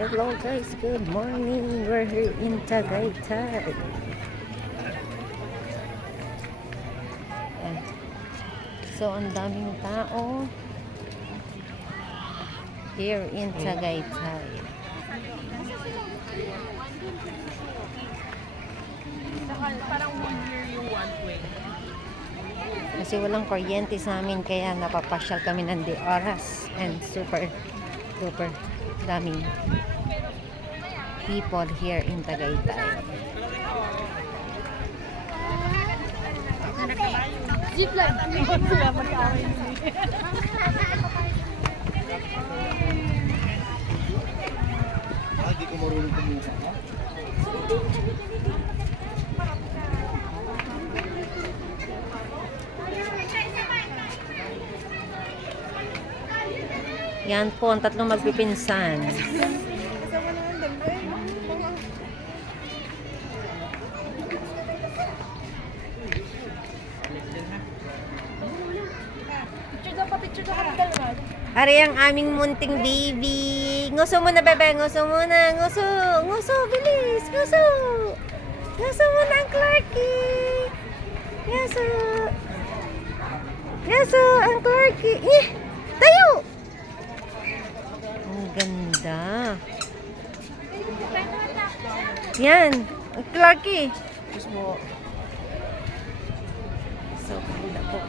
Hello guys, good morning. We're here in Tagaytay. Ayan. So, ang daming tao here in Tagaytay. Parang 1 year yung one way. Kasi walang kuryente sa amin, kaya napapasyal kami ng di oras. And super daming people here in Tagaytay. Jeep lang. Sila mag-away nila. Hindi ko marunong kumita. Yan po, ang tatlong magpipinsan. Picture ka kami dalawa. Ari ang aming munting baby. Nguso muna, bebe. Nguso muna. Nguso. Nguso. Bilis. Nguso. Nguso muna ang Clarkie. Nguso. Nguso ang Clarkie. Tayo! Ang ganda. Yan. Ang Clarkie. So, ganda po.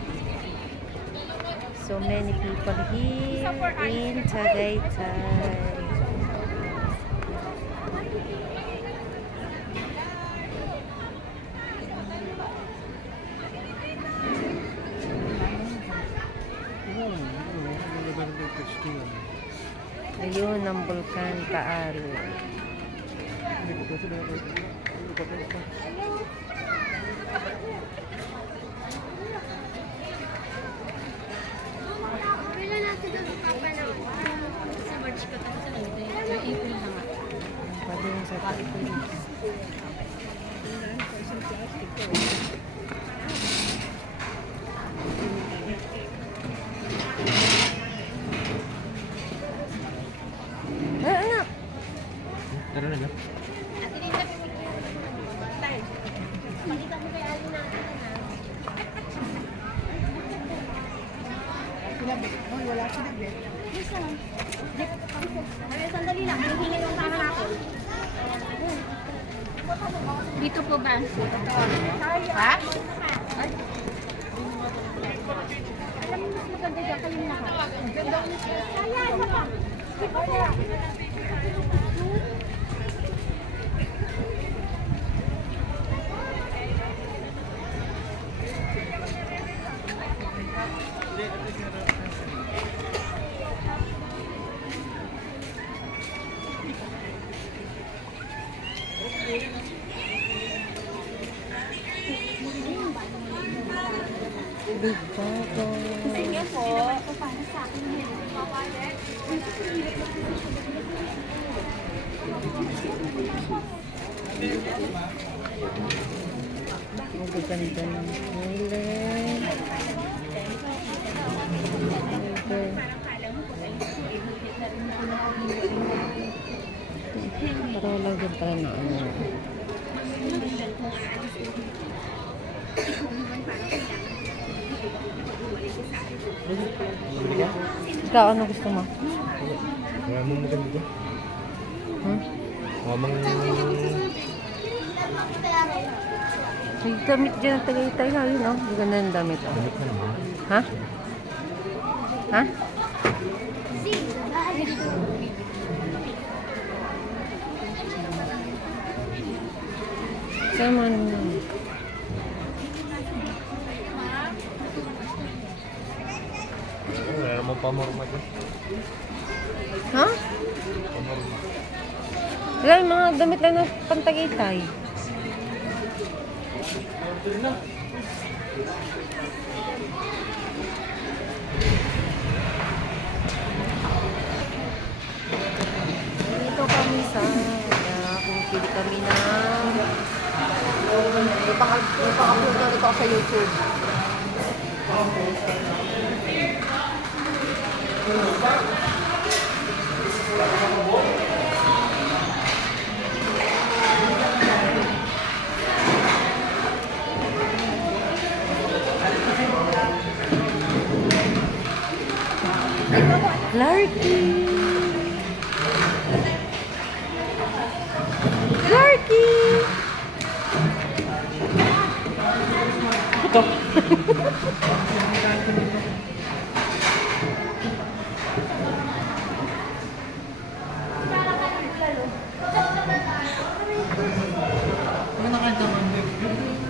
So many people here in Tagaytay. Ayun ang Bulkan Taal. Pwede yung sa anak. Tara na lang. Wala siya na bed. Sandali lang, hihingi yung para natin. Dito po ba? Ha? Alam mo, mas maganda dyan kayong lahat. Kaya, isa pa. Kaya. Big Bago. Sige po. Ang ganda ng kulay. Parang lang din pala na ano. Ikaw, ano gusto mo? Wala mong maganda dito. Wala mong... May damit dyan ang Tagaytay ha, yun oh. Ang ganda ng damit oh. Damit na naman. Ha? Ha? Sama naman. Wala namang pamorma dyan. Ha? Pamorma. Wala, yung mga damit lang ng Pantagaytay. Dito kami sa kung kami na Ipaka-upload na ito sa YouTube. Clarky! Clarky! Ito.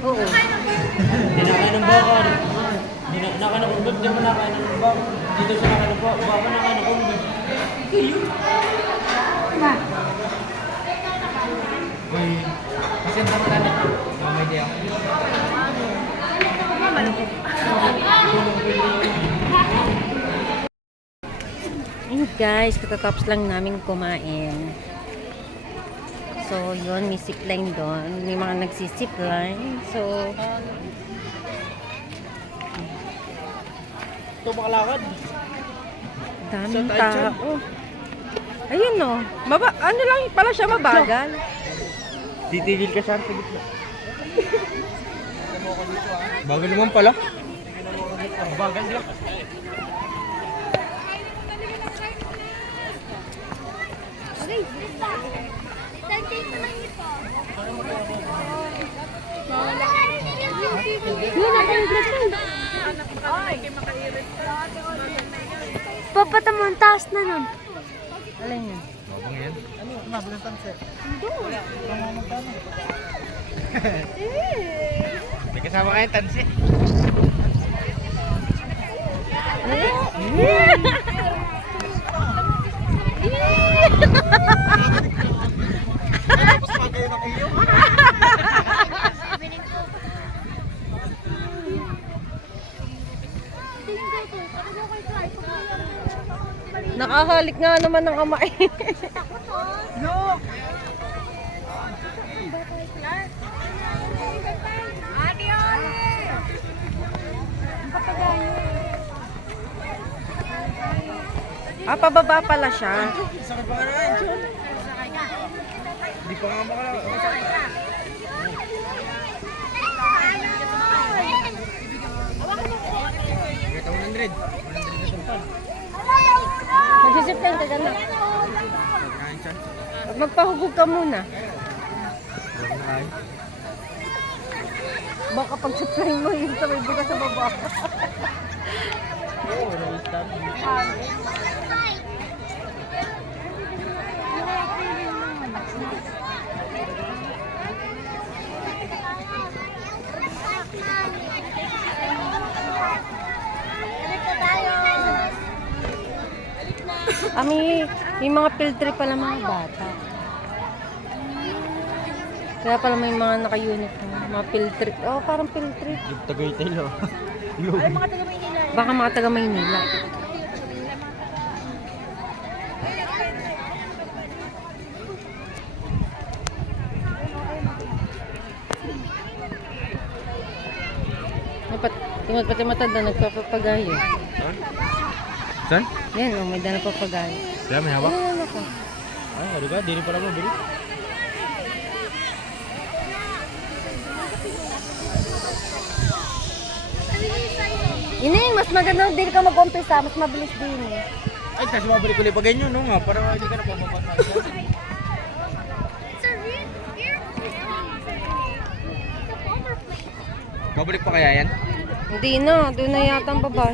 Oo. Hindi nakain ng baka. Hindi nakain ng umbib. Hindi mo nakain ng baka. Dito siya nakain ng baka. Baka nakain ng umbib. Ma. Uy, pasensya mo tayo. May idea ako. Ayun guys, katatapos lang namin kumain. So, yun, may zipline doon. May mga nagsisipline. So, Ito makalakad. daming Saan tayo dyan? tao. Ayun no. Ano lang pala siya mabagal. Titigil ka siya sa gitna. Bagal naman pala. Bagal lang. Okay, Lisa. Tantay ko lang ito. Yun, ako yung blessing. Papatamon, taas na nun. Alin yun? Babang yan. Ano? Mabalang sunset. May kasama kayo tansi. Nakahalik nga naman ng kamay. Pababa pala siya. Sakit pa ka na yan, John. Hindi pa nga makalakad. Ito 100. 100 na sultan. Magsisiplan ka na. Kain siya. Magpahugog ka muna. Bago na kain. Baka pag supply mo yung sabay ka sa baba. Oo, na-start. May mga field trip pala mga bata. Kaya pala may mga naka-uniform. Mga field trip. Oh, parang field trip. Tagaytay lang. Baka mga taga Maynila. Tingnan pati matanda nagpapagayo. Saan? Yan, oh, may dala papagayo. Sila may hawak? Ano ko? Ay, ano ka? Dili pala mo, dili. Ining, mas maganda din ka mag-umpisa. Mas mabilis din eh. Ay, kasi mabalik ulit pa ganyan, no nga. Para hindi ka na papapatay. Babalik pa kaya yan? Hindi na, doon na yata ang baba.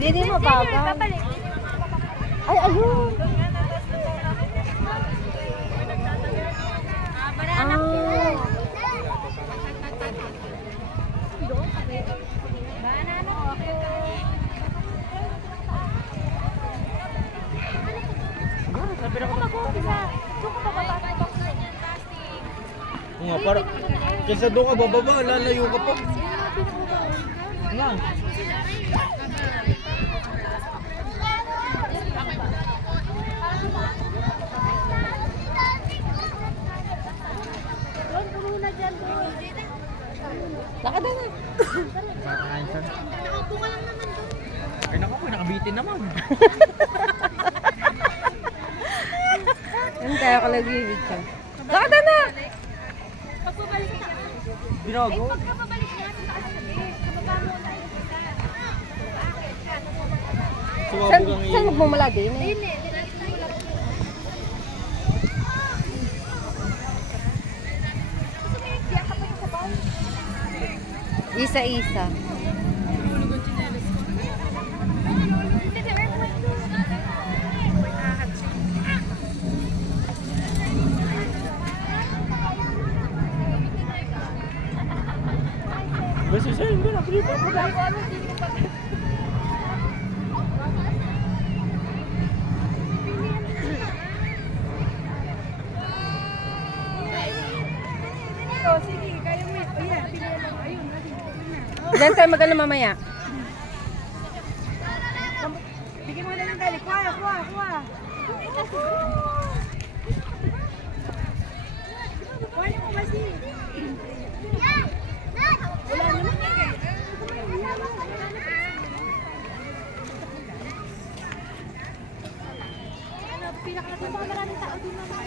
Hindi mabagal. Ay, ayun. Oo nga, para kaysa doon ka bababa, lalayo ka pa. Nga. Lakad na. Kakain siya. Nakaupo ka lang naman doon. Ay, Bitin naman. Yan kaya ka nag-ibig ka. Lakad na! Pagbabalik na. Binago. Pagkababalik na, taas na din. Kababa mo na yung isa. Bakit ka? Sumabog ang Saan magmamalagi? Hindi, dinalit na yung laptop. Gusto mo yung diya ka pa yung sabaw? Isa-isa. Hindi, di ba? Basta siya, hindi na. Kripa. Sige, kaya mo yun. Ayan, pilihan lang. Ayun, Ilan tayo magano mamaya? bigyan mo na ng dali. Kuha, kuha, kuha. Kuha niyo mo kasi. Wala naman eh. Ano, pinakalat na baka maraming tao din naman.